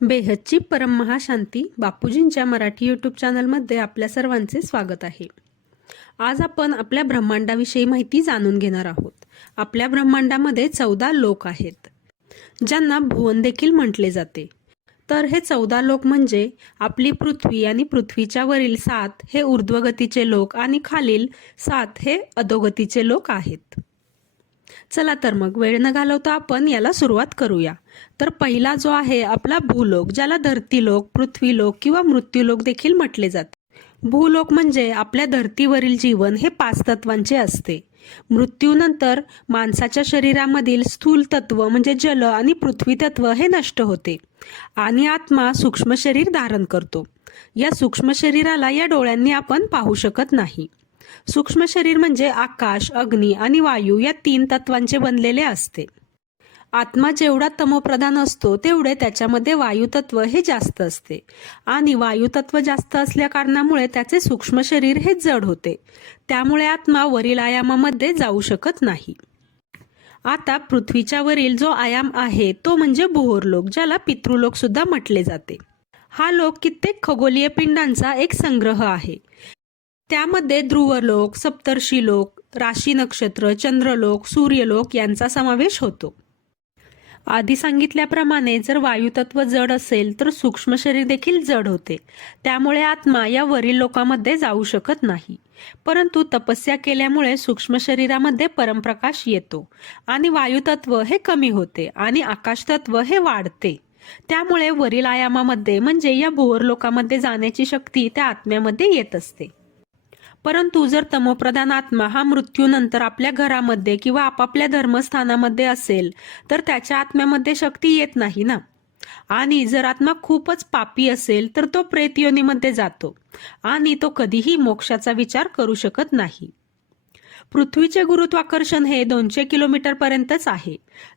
बेहदची परममहाशांती बापूजींच्या मराठी यूट्यूब चॅनलमध्ये आपल्या सर्वांचे स्वागत आहे. आज आपण आपल्या ब्रह्मांडाविषयी माहिती जाणून घेणार आहोत. आपल्या ब्रह्मांडामध्ये चौदा लोक आहेत ज्यांना भुवन देखील म्हटले जाते. तर हे चौदा लोक म्हणजे आपली पृथ्वी आणि पृथ्वीच्या वरील सात हे ऊर्ध्वगतीचे लोक आणि खालील सात हे अधोगतीचे लोक आहेत. चला तर मग वेळ न घालवता आपण याला सुरुवात करूया. तर पहिला जो आहे आपला भूलोक ज्याला धरतीलोक पृथ्वीलोक किंवा मृत्यूलोक देखील म्हटले जाते. भूलोक म्हणजे आपल्या धर्तीवरील जीवन हे पाच तत्वांचे असते. मृत्यूनंतर माणसाच्या शरीरामधील स्थूल तत्व म्हणजे जल आणि पृथ्वी तत्व हे नष्ट होते. आणि आत्मा सूक्ष्म शरीर धारण करतो. या सूक्ष्म शरीराला या डोळ्यांनी आपण पाहू शकत नाही. सूक्ष्म शरीर म्हणजे आकाश अग्नी आणि वायू या तीन तत्वांचे बनलेले असते. आत्मा जेवढा तमोप्रधान असतो तेवढे त्याच्यामध्ये वायुतत्व हे जास्त असते. आणि वायुतत्व जास्त असल्या कारणामुळे त्याचे सूक्ष्म शरीर हे जड होते. त्यामुळे आत्मा वरील आयामामध्ये जाऊ शकत नाही. आता पृथ्वीच्या वरील जो आयाम आहे तो म्हणजे भुहरलोक ज्याला पितृलोक सुद्धा म्हटले जाते. हा लोक कित्येक खगोलीय पिंडांचा एक संग्रह आहे. त्यामध्ये ध्रुवलोक सप्तर्षी लोक राशी नक्षत्र चंद्रलोक सूर्यलोक यांचा समावेश होतो. आधी सांगितल्याप्रमाणे जर वायुतत्व जड असेल तर सूक्ष्म शरीर देखील जड होते. त्यामुळे आत्मा या वरील लोकांमध्ये जाऊ शकत नाही. परंतु तपस्या केल्यामुळे सूक्ष्म शरीरामध्ये परमप्रकाश येतो आणि वायुतत्व हे कमी होते आणि आकाशतत्व हे वाढते. त्यामुळे वरील आयामामध्ये म्हणजे या भुवर लोकांमध्ये जाण्याची शक्ती त्या आत्म्यामध्ये येत असते. परंतु जर तमोप्रधान आत्मा हा मृत्यूनंतर आपल्या घरामध्ये किंवा आपापल्या धर्मस्थानामध्ये असेल तर त्याच्या आत्म्यामध्ये शक्ती येत नाही ना? आणि जर आत्मा खूपच पापी असेल तर तो प्रेतयोनीमध्ये जातो आणि तो कधीही मोक्षाचा विचार करू शकत नाही. पृथ्वीचे गुरुत्वाकर्षण हे दोनशे किलोमीटर पर्यंतच आहे.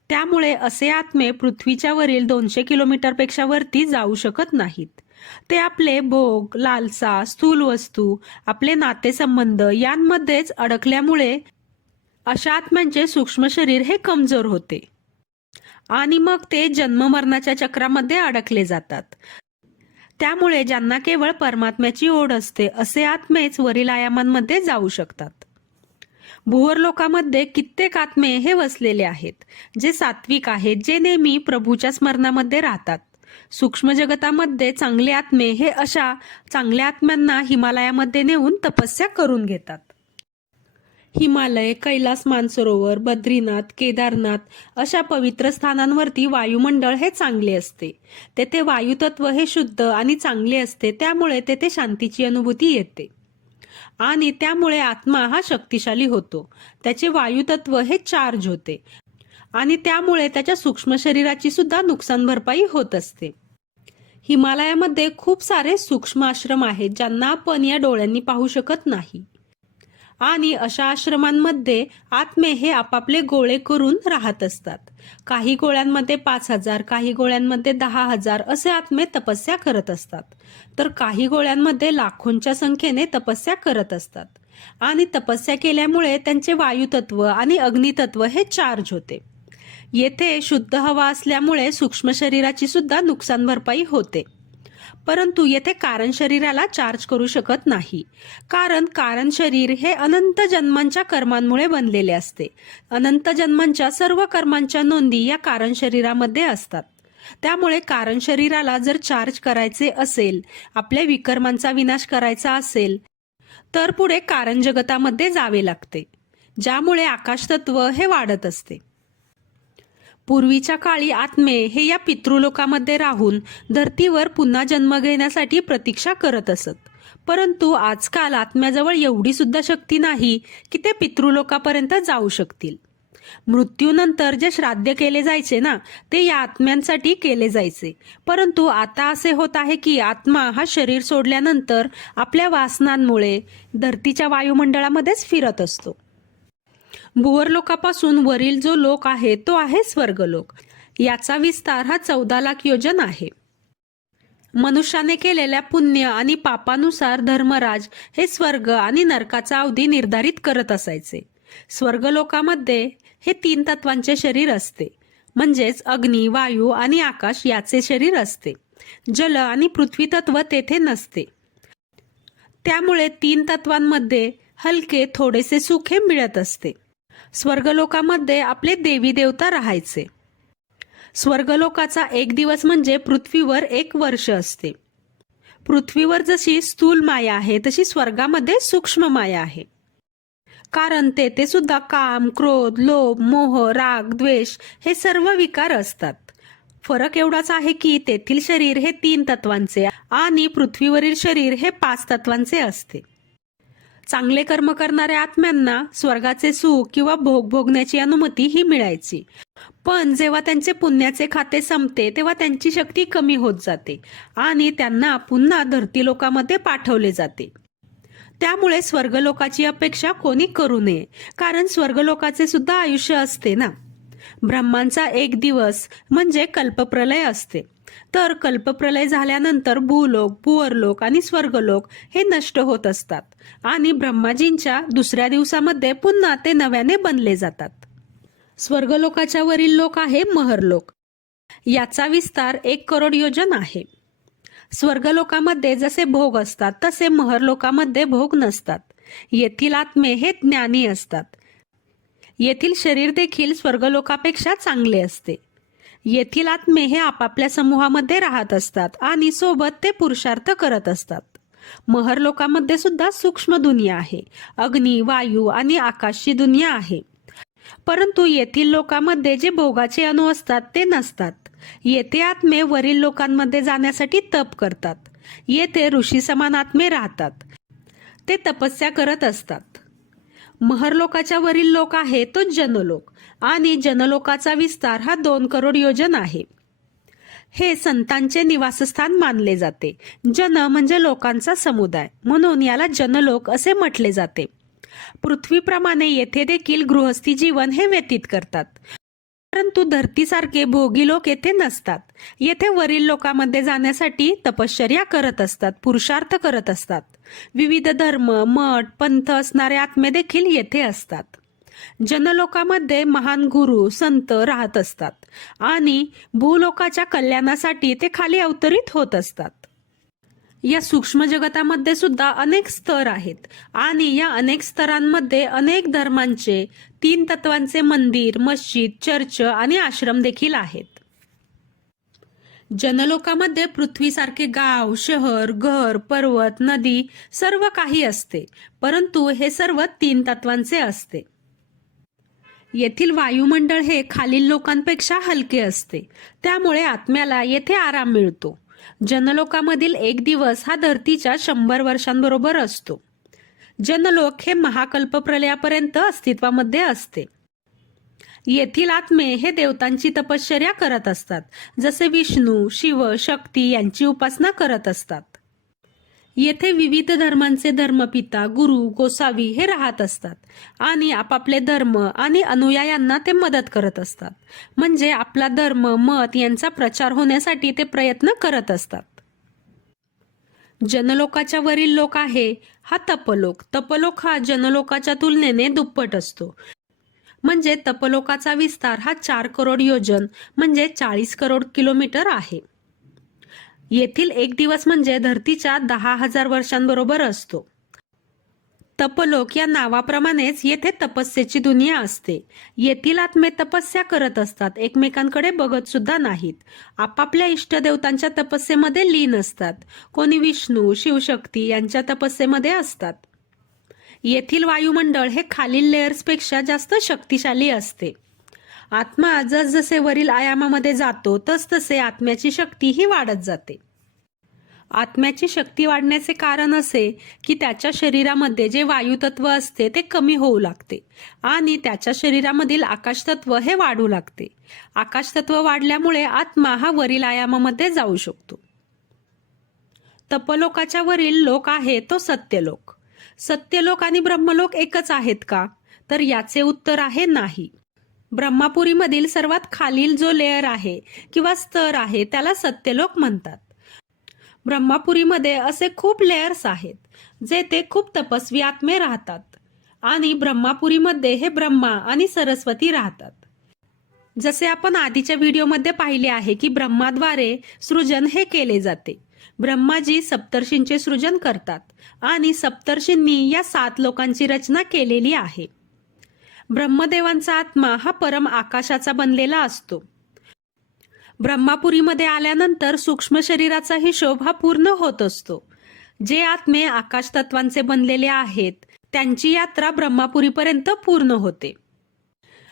त्यामुळे असे आत्मे पृथ्वीच्या वरील दोनशे किलोमीटरपेक्षा वरती जाऊ शकत नाहीत. ते आपले भोग लालसा स्थूल वस्तू आपले नातेसंबंध यांमध्येच अडकल्यामुळे अशा आत्म्यांचे म्हणजे सूक्ष्म शरीर हे कमजोर होते. आणि मग ते जन्ममरणाच्या चक्रामध्ये अडकले जातात. त्यामुळे ज्यांना केवळ परमात्म्याची ओढ असते असे आत्मेच वरील आयामांमध्ये जाऊ शकतात. भुवर लोकांमध्ये कित्येक आत्मे हे वसलेले आहेत जे सात्विक आहेत जे नेहमी प्रभूच्या स्मरणामध्ये राहतात. सूक्ष्म जगतामध्ये चांगले आत्मे हे अशा चांगल्या आत्म्यांना हिमालयामध्ये नेऊन तपस्या करून घेतात. हिमालय कैलास मानसरोवर बद्रीनाथ केदारनाथ अशा पवित्र स्थानांवरती वायुमंडळ हे चांगले असते. तेथे वायुतत्व हे शुद्ध आणि चांगले असते त्यामुळे तेथे शांतीची अनुभूती येते. आणि त्यामुळे आत्मा हा शक्तिशाली होतो. त्याचे वायुतत्व हे चार्ज होते. आणि त्यामुळे त्याच्या सूक्ष्म शरीराची सुद्धा नुकसान भरपाई होत असते. हिमालयामध्ये खूप सारे सूक्ष्म आश्रम आहेत ज्यांना आपण या डोळ्यांनी पाहू शकत नाही. आणि अशा आश्रमांमध्ये आत्मे हे आपापले गोळे करून राहत असतात. काही गोळ्यांमध्ये पाच हजार काही गोळ्यांमध्ये दहा हजार असे आत्मे तपस्या करत असतात. तर काही गोळ्यांमध्ये लाखोंच्या संख्येने तपस्या करत असतात. आणि तपस्या केल्यामुळे त्यांचे वायुतत्व आणि अग्नितत्व हे चार्ज होते. येथे शुद्ध हवा असल्यामुळे सूक्ष्म शरीराची सुद्धा नुकसान भरपाई होते. परंतु येथे कारण शरीराला चार्ज करू शकत नाही. कारण कारण शरीर हे अनंत जन्मांच्या कर्मांमुळे बनलेले असते. अनंत जन्मांच्या सर्व कर्मांच्या नोंदी या कारण शरीरामध्ये असतात. त्यामुळे कारण शरीराला जर चार्ज करायचे असेल आपल्या विकर्मांचा विनाश करायचा असेल तर पुढे कारण जगतामध्ये जावे लागते ज्यामुळे आकाशतत्व हे वाढत असते. पूर्वीच्या काळी आत्मे हे या पितृलोकामध्ये राहून धर्तीवर पुन्हा जन्म घेण्यासाठी प्रतीक्षा करत असत. परंतु आजकाल आत्म्याजवळ एवढी सुद्धा शक्ती नाही की ते पितृलोकापर्यंत जाऊ शकतील. मृत्यूनंतर जे श्राद्ध केले जायचे ना ते या आत्म्यांसाठी केले जायचे. परंतु आता असे होत आहे की आत्मा हा शरीर सोडल्यानंतर आपल्या वासनांमुळे धरतीच्या वायुमंडळामध्येच फिरत असतो. भुवर लोकापासून वरील जो लोक आहे तो आहे स्वर्गलोक. याचा विस्तार हा चौदा लाख योजन आहे. मनुष्याने केलेल्या पुण्य आणि पापानुसार धर्मराज हे स्वर्ग आणि नरकाचा अवधी निर्धारित करत असायचे. स्वर्गलोकामध्ये हे तीन तत्वांचे शरीर असते. म्हणजेच अग्नी वायू आणि आकाश याचे शरीर असते. जल आणि पृथ्वी तत्व तेथे नसते. त्यामुळे तीन तत्वांमध्ये हलके थोडेसे सुखे मिळत असते. स्वर्गलोकामध्ये आपले देवी देवता राहायचे. स्वर्गलोकाचा एक दिवस म्हणजे पृथ्वीवर एक वर्ष असते. पृथ्वीवर जशी स्थूल माया आहे तशी स्वर्गामध्ये सूक्ष्म माया आहे. कारण तेथे सुद्धा काम क्रोध लोभ मोह राग द्वेष हे सर्व विकार असतात. फरक एवढाच आहे की तेथील शरीर हे तीन तत्वांचे आणि पृथ्वीवरील शरीर हे पाच तत्वांचे असते. चांगले कर्म करणाऱ्या आत्म्यांना स्वर्गाचे सुख किंवा भोग भोगण्याची अनुमती ही मिळायची. पण जेव्हा त्यांचे पुण्याचे खाते संपते तेव्हा त्यांची शक्ती कमी होत जाते आणि त्यांना पुन्हा धरती लोकामध्ये पाठवले जाते. त्यामुळे स्वर्गलोकाची अपेक्षा कोणी करू नये कारण स्वर्गलोकाचे सुद्धा आयुष्य असते ना. ब्रह्मांचा एक दिवस म्हणजे कल्पप्रलय असते. तर कल्पप्रलय झाल्यानंतर भूलोक भुवरलोक आणि स्वर्गलोक हे नष्ट होत असतात आणि ब्रह्माजींच्या दुसऱ्या दिवसामध्ये पुन्हा ते नव्याने बनले जातात. स्वर्गलोकाच्या वरील लोक आहे महरलोक. याचा विस्तार एक करोड योजन आहे. स्वर्गलोकामध्ये जसे भोग असतात तसे महरलोकामध्ये भोग नसतात. येथील आत्मे हे ज्ञानी असतात. येथील शरीर देखील स्वर्गलोकापेक्षा चांगले असते. येथील आत्मे हे आपापल्या समूहामध्ये राहत असतात आणि सोबत ते पुरुषार्थ करत असतात. महरलोकामध्ये सुद्धा सूक्ष्म दुनिया आहे. अग्नी वायू आणि आकाशची दुनिया आहे. परंतु येथील लोकांमध्ये जे भोगाचे अणू असतात ते नसतात. येथे आत्मे वरील लोकांमध्ये जाण्यासाठी तप करतात. येथे ऋषी समान आत्मे राहतात. ते तपस्या करत असतात. महरलोकाच्या वरील लोक आहे तो जनलोक. आणि जनलोकाचा विस्तार हा दोन करोड योजन आहे. हे संतांचे निवासस्थान मानले जाते. जन म्हणजे लोकांचा समुदाय. म्हणून याला जनलोक असे म्हटले जाते. पृथ्वीप्रमाणे येथे देखील गृहस्थी जीवन हे व्यतीत करतात. परंतु धरतीसारखे भोगी लोक येथे नसतात. येथे वरील लोकांमध्ये जाण्यासाठी तपश्चर्या करत असतात पुरुषार्थ करत असतात. विविध धर्म मठ पंथ असणारे आत्मे देखील येथे असतात. जनलोकामध्ये महान गुरु संत राहत असतात आणि भूलोकाच्या कल्याणासाठी ते खाली अवतरित होत असतात. या सूक्ष्म जगतामध्ये सुद्धा अनेक स्तर आहेत आणि या अनेक स्तरांमध्ये अनेक धर्मांचे तीन तत्वांचे मंदिर मस्जिद चर्च आणि आश्रम देखील आहेत. जनलोकामध्ये पृथ्वीसारखे गाव शहर घर पर्वत नदी सर्व काही असते. परंतु हे सर्व तीन तत्वांचे असते. येथील वायुमंडळ हे खालील लोकांपेक्षा हलके असते. त्यामुळे आत्म्याला येथे आराम मिळतो. जनलोकामधील एक दिवस हा धरतीच्या शंभर वर्षांबरोबर असतो. जनलोक हे महाकल्प प्रलयापर्यंत अस्तित्वामध्ये असते. येथील आत्मे हे देवतांची तपश्चर्या करत असतात जसे विष्णू शिव शक्ती यांची उपासना करत असतात. येथे विविध धर्मांचे धर्मपिता गुरु गोसावी हे राहत असतात आणि आपापले धर्म आणि अनुयायांना ते मदत करत असतात. म्हणजे आपला धर्म मत यांचा प्रचार होण्यासाठी ते प्रयत्न करत असतात. जनलोकाच्या वरील लोक आहे हा तपलोक. तपलोक हा जनलोकाच्या तुलनेने दुप्पट असतो. म्हणजे तपलोकाचा विस्तार हा चार करोड योजन म्हणजे चाळीस करोड किलोमीटर आहे. येथील एक दिवस म्हणजे धरतीच्या दहा हजार वर्षांबरोबर असतो. तपलोक या नावाप्रमाणेच येथे तपस्येची दुनिया असते. येथील आत्मे तपस्या करत असतात एकमेकांकडे बघत सुद्धा नाहीत. आपापल्या इष्टदेवतांच्या तपस्येमध्ये लीन असतात. कोणी विष्णू शिवशक्ती यांच्या तपस्येमध्ये असतात. येथील वायुमंडळ हे खालील लेयर्सपेक्षा जास्त शक्तिशाली असते. आत्मा जसजसे वरील आयामामध्ये जातो तसतसे आत्म्याची शक्ती ही वाढत जाते. आत्म्याची शक्ती वाढण्याचे कारण असे की त्याच्या शरीरामध्ये जे वायुतत्व असते ते कमी होऊ लागते आणि त्याच्या शरीरामधील आकाशतत्व हे वाढू लागते. आकाशतत्व वाढल्यामुळे आत्मा हा वरील आयामामध्ये जाऊ शकतो. तपलोकाच्या वरील लोक आहे तो सत्यलोक. सत्यलोक आणि ब्रह्मलोक एकच आहेत का? तर याचे उत्तर आहे नाही. ब्रह्मापुरीमधील सर्वात खालील जो लेअर आहे किंवा स्तर आहे त्याला सत्यलोक म्हणतात. ब्रह्मापुरीमध्ये असे खूप लेअर्स आहेत जे ते खूप तपस्वी आत्मे राहतात आणि ब्रह्मापुरीमध्ये हे ब्रह्मा आणि सरस्वती राहतात. जसे आपण आधीच्या व्हिडिओमध्ये पाहिले आहे की ब्रह्माद्वारे सृजन हे केले जाते. ब्रह्माजी सप्तर्षींचे सृजन करतात आणि सप्तर्षींनी या सात लोकांची रचना केलेली आहे. ब्रह्मदेवांचा आत्मा हा परम आकाशाचा बनलेला असतो. ब्रह्मापुरीमध्ये आल्यानंतर सूक्ष्म शरीराचा हिशोब हा पूर्ण होत असतो. जे आत्मे आकाश तत्वांचे बनलेले आहेत त्यांची यात्रा ब्रह्मापुरीपर्यंत पूर्ण होते.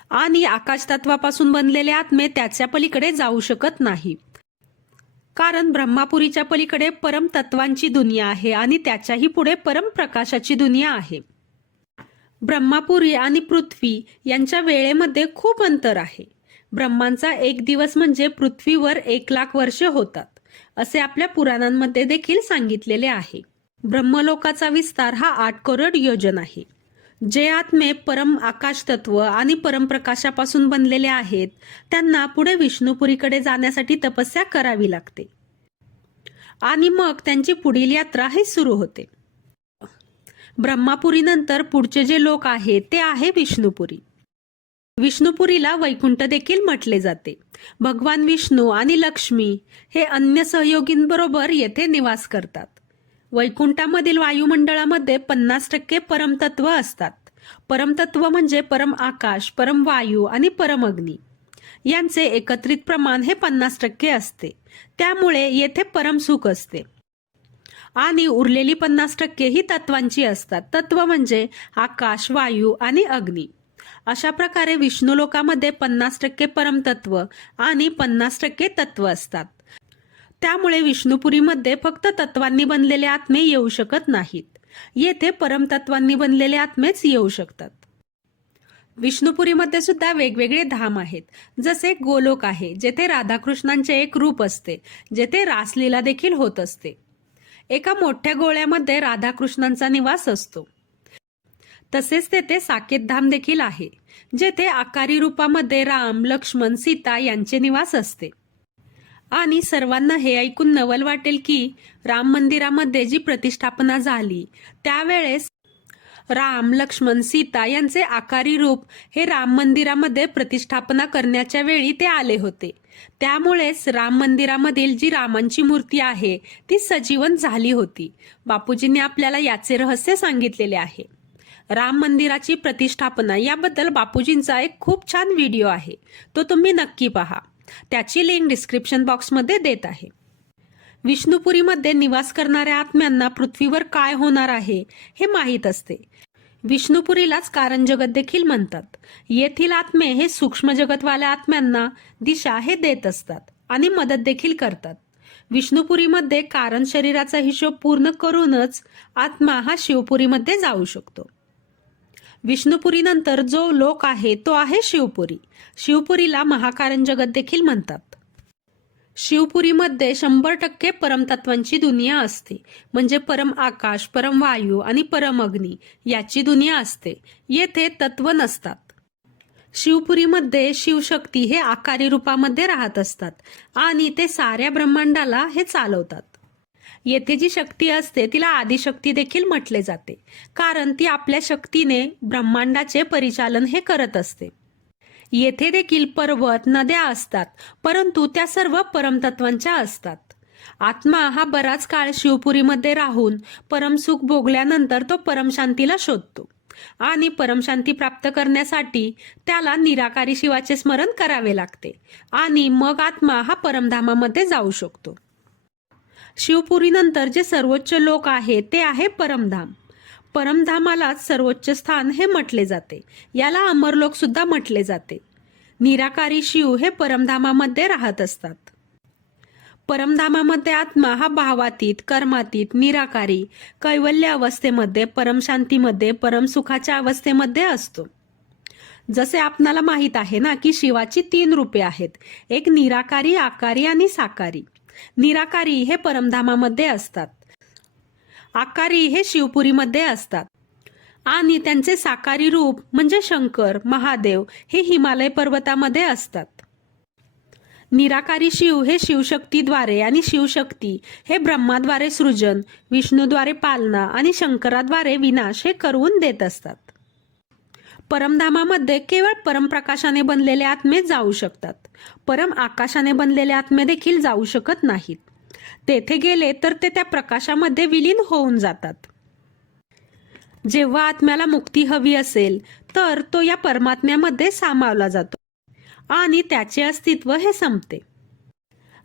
आणि आकाश तत्वापासून बनलेले आत्मे त्याच्या पलीकडे जाऊ शकत नाही. कारण ब्रह्मापुरीच्या पलीकडे परमतत्वांची दुनिया आहे आणि त्याच्याही पुढे परम प्रकाशाची दुनिया आहे. ब्रह्मापुरी आणि पृथ्वी यांच्या वेळेमध्ये खूप अंतर आहे. ब्रह्मांचा एक दिवस म्हणजे पृथ्वीवर एक लाख वर्ष होतात असे आपल्या पुराणांमध्ये देखील सांगितलेले आहे. ब्रह्मलोकाचा विस्तार हा आठ करोड योजन आहे. जे आत्मे परम आकाश तत्व आणि परमप्रकाशापासून बनलेले आहेत त्यांना पुढे विष्णुपुरीकडे जाण्यासाठी तपस्या करावी लागते. आणि मग त्यांची पुढील यात्रा ही सुरू होते. ब्रह्मापुरीनंतर पुढचे जे लोक आहेत ते आहे विष्णुपुरी. विष्णुपुरीला वैकुंठ देखील म्हटले जाते. भगवान विष्णू आणि लक्ष्मी हे अन्य सहयोगींबरोबर येथे निवास करतात. वैकुंठामधील वायुमंडळामध्ये पन्नास टक्के परमतत्व असतात. परमतत्व म्हणजे परम आकाश परम वायू आणि परम अग्नी. यांचे एकत्रित प्रमाण हे पन्नास टक्के असते. त्यामुळे येथे परम सुख असते. आणि उरलेली पन्नास टक्के ही तत्वांची असतात. तत्व म्हणजे आकाश वायू आणि अग्नी. अशा प्रकारे विष्णू लोकामध्ये पन्नास टक्के परमतत्व आणि पन्नास टक्के तत्व असतात. त्यामुळे विष्णुपुरीमध्ये फक्त तत्वांनी बनलेले आत्मे येऊ शकत नाहीत. येथे परमतत्वांनी बनलेले आत्मेच येऊ शकतात. विष्णुपुरीमध्ये सुद्धा वेगवेगळे धाम आहेत. जसे गोलोक आहे जेथे राधाकृष्णांचे एक रूप असते जेथे रासलीला देखील होत असते. एका मोठ्या गोळ्यामध्ये राधाकृष्णांचा निवास असतो. तसेच तेथे साकेत धाम देखील आहे जेथे आकारी रूपामध्ये राम लक्ष्मण सीता यांचे निवास असते. आणि सर्वांना हे ऐकून नवल वाटेल की राम मंदिरामध्ये जी प्रतिष्ठापना झाली त्यावेळेस राम लक्ष्मण सीता यांचे आकारी रूप हे राम मंदिरामध्ये प्रतिष्ठापना करण्याच्या वेळी ते आले होते. त्यामुळेच राम मंदिरामधील जी रामांची मूर्ती आहे ती सजीवन झाली होती. बापूजींनी आपल्याला याचे रहस्य सांगितलेले आहे. राम मंदिराची प्रतिष्ठापना याबद्दल बापूजींचा एक खूप छान व्हिडिओ आहे. तो तुम्ही नक्की पहा. त्याची लिंक डिस्क्रिप्शन बॉक्समध्ये देत आहे. विष्णुपुरीमध्ये निवास करणाऱ्या आत्म्यांना पृथ्वीवर काय होणार आहे हे माहीत असते. विष्णुपुरीलाच कारण जगत देखील म्हणतात. येथील आत्मे हे सूक्ष्म जगतवाल्या आत्म्यांना दिशा हे देत असतात आणि मदत देखील करतात. विष्णुपुरीमध्ये कारण शरीराचा हिशोब पूर्ण करूनच आत्मा हा शिवपुरीमध्ये जाऊ शकतो. विष्णुपुरीनंतर जो लोक आहे तो आहे शिवपुरी. शिवपुरीला महाकारण जगत देखील म्हणतात. शिवपुरीमध्ये शंभर टक्के परमतत्वांची दुनिया असते. म्हणजे परम आकाश परम वायू आणि परम अग्नी याची दुनिया असते. येथे तत्व नसतात. शिवपुरीमध्ये शिवशक्ती हे आकारी रूपामध्ये राहत असतात आणि ते साऱ्या ब्रह्मांडाला हे चालवतात. येथे जी शक्ती असते तिला आदिशक्ती देखील म्हटले जाते. कारण ती आपल्या शक्तीने ब्रह्मांडाचे परिचालन हे करत असते. येथे देखील पर्वत नद्या असतात परंतु त्या सर्व परमतत्वांच्या असतात. आत्मा हा बराच काळ शिवपुरीमध्ये राहून परमसुख भोगल्यानंतर तो परमशांतीला शोधतो. आणि परमशांती प्राप्त करण्यासाठी त्याला निराकारी शिवाचे स्मरण करावे लागते. आणि मग आत्मा हा परमधामामध्ये जाऊ शकतो. शिवपुरीनंतर जे सर्वोच्च लोक आहे ते आहे परमधाम. परमधामालाच सर्वोच्च स्थान हे म्हटले जाते. याला अमरलोक सुद्धा म्हटले जाते. निराकारी शिव हे परमधामामध्ये राहत असतात. परमधामामध्ये आत्मा हा भावातीत कर्मातीत निराकारी कैवल्य अवस्थेमध्ये परमशांतीमध्ये परमसुखाच्या अवस्थेमध्ये असतो. जसे आपणाला माहीत आहे ना की शिवाची तीन रूपे आहेत. एक निराकारी आकारी आणि साकारी. निराकारी हे परमधामामध्ये असतात. आकारी हे शिवपुरीमध्ये असतात. आणि त्यांचे साकारी रूप म्हणजे शंकर महादेव हे हिमालय पर्वतामध्ये असतात. निराकारी शिव हे शिवशक्तीद्वारे आणि शिवशक्ती हे ब्रह्माद्वारे सृजन विष्णूद्वारे पालना आणि शंकराद्वारे विनाश हे करवून देत असतात. परमधामामध्ये केवळ परमप्रकाशाने बनलेले आत्मे जाऊ शकतात. परम आकाशाने बनलेले आत्मे देखील जाऊ शकत नाहीत. तेथे गेले तर ते त्या प्रकाशामध्ये विलीन होऊन जातात. जेव्हा आत्म्याला मुक्ती हवी असेल तर तो या परमात्म्यामध्ये सामावला जातो आणि त्याचे अस्तित्व हे संपते.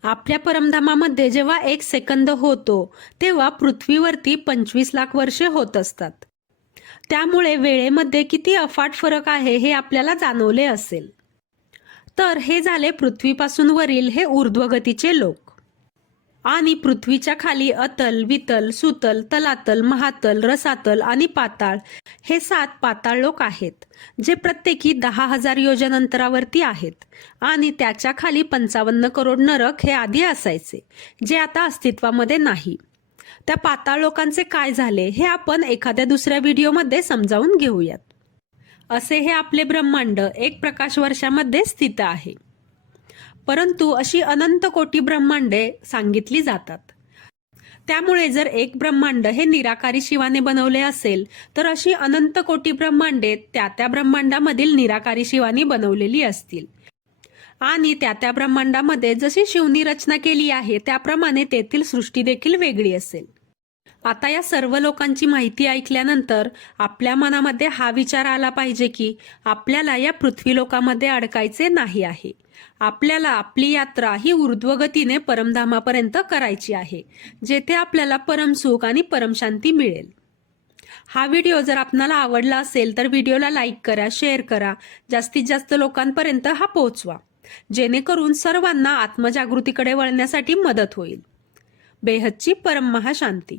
आपल्या परमधामामध्ये जेव्हा एक सेकंद होतो तेव्हा पृथ्वीवरती पंचवीस लाख वर्षे होत असतात. त्यामुळे वेळेमध्ये किती अफाट फरक आहे हे आपल्याला जाणवले असेल. तर हे झाले पृथ्वीपासून वरील हे ऊर्ध्वगतीचे लोक. आणि पृथ्वीच्या खाली अतल वितल सुतल तलातल महातल रसातल आणि पाताळ हे सात पाताळ लोक आहेत जे प्रत्येकी दहा हजार योजन अंतरावरती आहेत. आणि त्याच्याखाली पंचावन्न करोड नरक हे आधी असायचे जे आता अस्तित्वामध्ये नाही. त्या पाताळ लोकांचे काय झाले हे आपण एखाद्या दुसऱ्या व्हिडिओमध्ये समजावून घेऊयात. असे हे आपले ब्रह्मांड एक प्रकाश वर्षामध्ये स्थित आहे. परंतु अशी अनंत कोटी ब्रह्मांडे सांगितली जातात. त्यामुळे जर एक ब्रह्मांड हे निराकारी शिवाने बनवले असेल तर अशी अनंत कोटी ब्रह्मांडे त्या त्या ब्रह्मांडामधील निराकारी शिवानी बनवलेली असतील. आणि त्या त्या ब्रह्मांडामध्ये जशी शिवनी रचना केली आहे त्याप्रमाणे तेथील सृष्टी देखील वेगळी असेल. आता या सर्व लोकांची माहिती ऐकल्यानंतर आपल्या मनामध्ये हा विचार आला पाहिजे की आपल्याला या पृथ्वी लोकामध्ये अडकायचे नाही आहे. आपल्याला आपली यात्रा ही ऊर्ध्वगतीने परमधामापर्यंत करायची आहे जेथे आपल्याला परमसुख आणि परमशांती मिळेल. हा व्हिडिओ जर आपणाला आवडला असेल तर व्हिडिओला लाईक करा शेअर करा जास्तीत जास्त लोकांपर्यंत हा पोहोचवा जेणेकरून सर्वांना आत्मजागृतीकडे वळण्यासाठी मदत होईल. बेहदची परम महाशांती.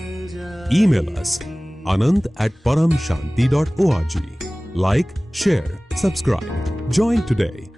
Email us anand at paramshanti.org. Like, share, subscribe. Join today.